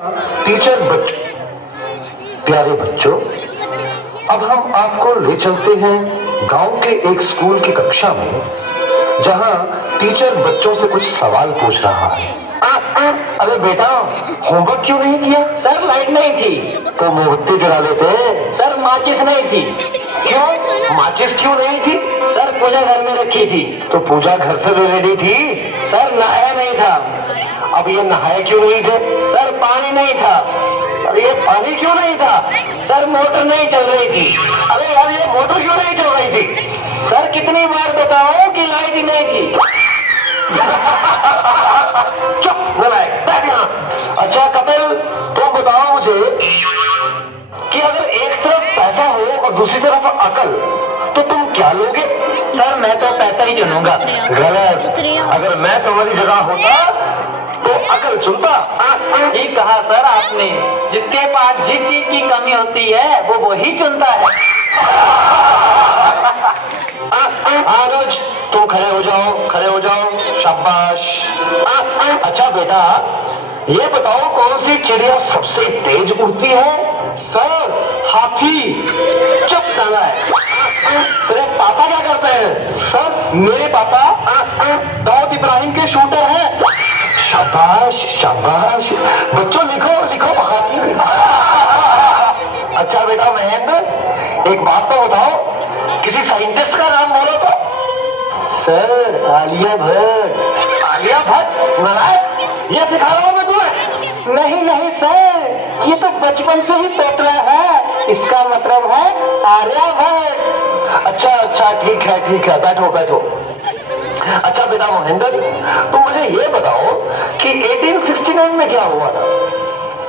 Teacher प्यारे बच्चों, अब हम आपको ले चलते हैं गांव के एक स्कूल की कक्षा में, जहां टीचर बच्चों से कुछ सवाल पूछ रहा है। अरे बेटा, होमवर्क क्यों नहीं किया? सर लाइट नहीं थी। तो मोमबत्ती जला लेते। सर माचिस नहीं थी। क्यों माचिस क्यों नहीं थी? सर पूजा घर में रखी थी। तो पूजा घर से रेडी थी। सर नहाया नहीं था। अब ये नहाए क्यों नहीं थे? सर पानी नहीं था। अरे ये पानी क्यों नहीं था? सर मोटर नहीं चल रही थी। अरे यार, ये मोटर क्यों नहीं चल रही थी? सर कितनी बार बताओ कि लाइट ही नहीं थी। चुप नालायक, बैठ यहाँ। अच्छा कपिल, तुम बताओ मुझे कि अगर एक तरफ पैसा हो और दूसरी तरफ अकल, तो तुम क्या लोगे? सर मैं तो पैसा ही चुनूंगा। गलत। अगर मैं तुम्हारी जगह होता तो अकल चुनता। ठीक कहा सर आपने। जिसके पास जिस चीज की कमी होती है वो वही चुनता है। आरोज, तुम खड़े हो जाओ, खड़े हो जाओ, शाबाश। अच्छा बेटा, ये बताओ कौन सी चिड़िया सबसे तेज उड़ती है? सर हाथी। चुप साला है। तेरे पापा क्या करते हैं? सर मेरे पापा दाऊद इब्राहिम के शूटर हैं। शाबाश शाबाश। बच्चों लिखो लिखो, हाथी। अच्छा बेटा महेंद्र, एक बात तो बताओ, किसी साइंटिस्ट का नाम बोलो तो। सर आलिया भट्ट। आलिया भट्ट? नालायक, ये सिखा रहा हूं मैं तुम्हें। नहीं नहीं सर, ये तो बचपन से ही तोतला है। इसका मतलब है आर्यभट्ट। अच्छा अच्छा, ठीक है, बैठो बैठो। अच्छा बेटा महेंद्र, तुम मुझे ये बताओ कि 1869 में क्या हुआ था?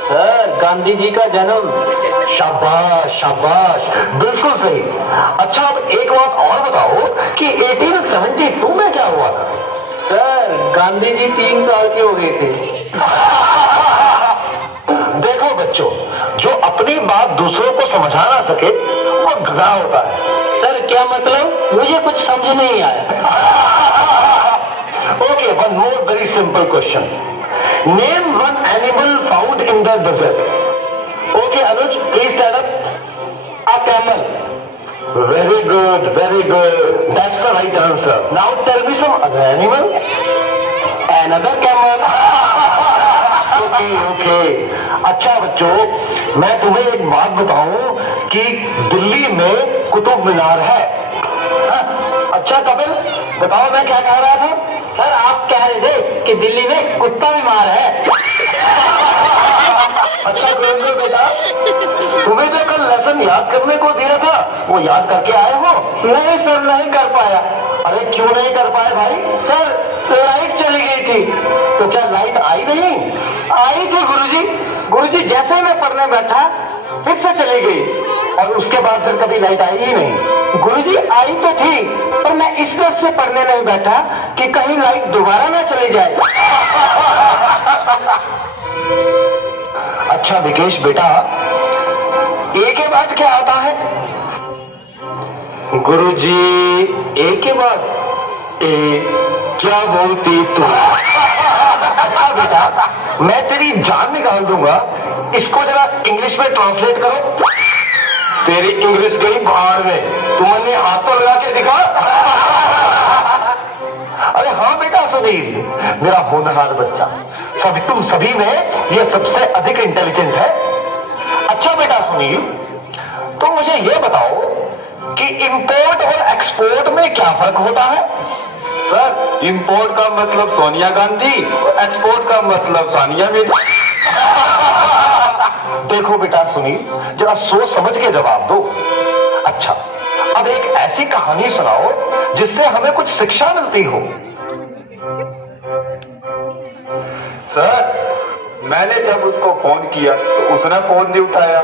सर गांधी जी का जन्म। शाबाश शाबाश, बिल्कुल सही। अच्छा अब एक बात और बताओ कि 1872 में क्या हुआ था? सर गांधी जी 3 साल के हो गए थे। देखो बच्चों, जो अपनी बात दूसरों को समझा ना सके वो गधा होता है। सर क्या मतलब? मुझे कुछ समझ नहीं आया। Okay, one more very simple question. Name one animal found in the desert. Okay Anuj, please stand up. A camel. Very good, very good, that's the right answer. Now tell me some other animal. Another camel. Okay. अच्छा बच्चों, मैं तुम्हें एक बात बताऊं कि दिल्ली में कुतुब मीनार है। अच्छा कपिल, बताओ मैं क्या कह रहा था? सर आप कह रहे थे कि दिल्ली में कुत्ता बीमार है। अच्छा गुरु बेटा, तुम्हें जो कल लेसन याद करने को दिया था वो याद करके आए हो? नहीं सर, नहीं कर पाया। अरे क्यों नहीं कर पाए भाई? सर लाइट चली गई थी। तो क्या लाइट आई नहीं? आई थी गुरुजी। गुरुजी जैसे ही मैं पढ़ने बैठा फिर से चली गई। और उसके बाद फिर कभी लाइट आई ही नहीं? गुरुजी आई तो थी, पर मैं इस डर से पढ़ने नहीं बैठा कि कहीं लाइट दोबारा ना चली जाए। अच्छा विकेश बेटा, ए के बाद क्या आता है? गुरुजी, ए के बाद ए, क्या बोलती तू? अच्छा बेटा, मैं तेरी जान निकाल दूंगा। इसको जरा इंग्लिश में ट्रांसलेट करो। तेरी इंग्लिश गई बाहर में, तुमने हाथ तो लगा के दिखा। अरे हाँ बेटा सुनील, मेरा होनहार बच्चा, तुम सभी में ये सबसे अधिक इंटेलिजेंट है। अच्छा बेटा सुनील, तुम मुझे ये बताओ कि इंपोर्ट और एक्सपोर्ट में क्या फर्क होता है? सर इंपोर्ट का मतलब सोनिया गांधी, एक्सपोर्ट का मतलब सानिया मिर्जा। देखो बेटा सुनील, जरा सोच समझ के जवाब दो। अच्छा, अब एक ऐसी कहानी सुनाओ जिससे हमें कुछ शिक्षा मिलती हो। सर मैंने जब उसको फोन किया तो उसने फोन नहीं उठाया,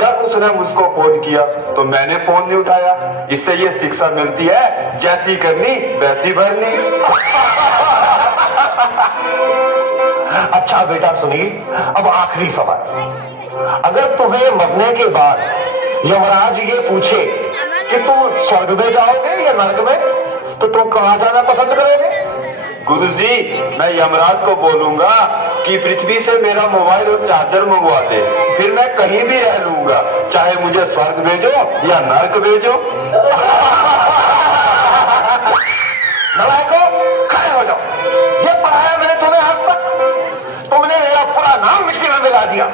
जब उसने मुझको फोन किया तो मैंने फोन नहीं उठाया। इससे ये शिक्षा मिलती है, जैसी करनी वैसी भरनी। अच्छा बेटा सुनील, अब आखिरी सवाल। अगर तुम्हें मरने के बाद यमराज ये पूछे कि तुम स्वर्ग में जाओगे या नर्क में, तो तुम कहां जाना पसंद करोगे? गुरुजी, मैं यमराज को बोलूंगा कि पृथ्वी से मेरा मोबाइल और चार्जर मंगवा दे, फिर मैं कहीं भी रह लूंगा, चाहे मुझे स्वर्ग भेजो या नर्क भेजो। नलायको, खड़े हो जाओ। ये पढ़ाया मैंने तुम्हें आज तक, तुमने मेरा पूरा नाम मिट्टी में मिला दिया।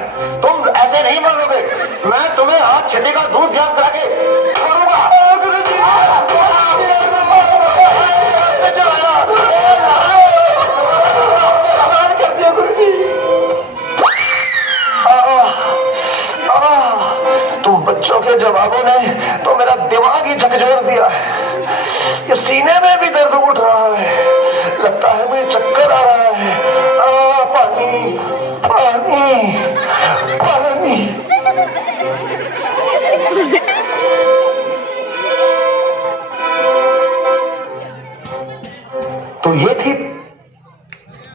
तुम ऐसे नहीं मानोगे, मैं तुम्हें आज छठी का दूध याद करा के छोड़ूंगा। तुम बच्चों के जवाबों ने तो मेरा दिमाग ही झकझोर दिया है। ये सीने में भी दर्द उठ रहा है, लगता है मुझे चक्कर आ रहा है।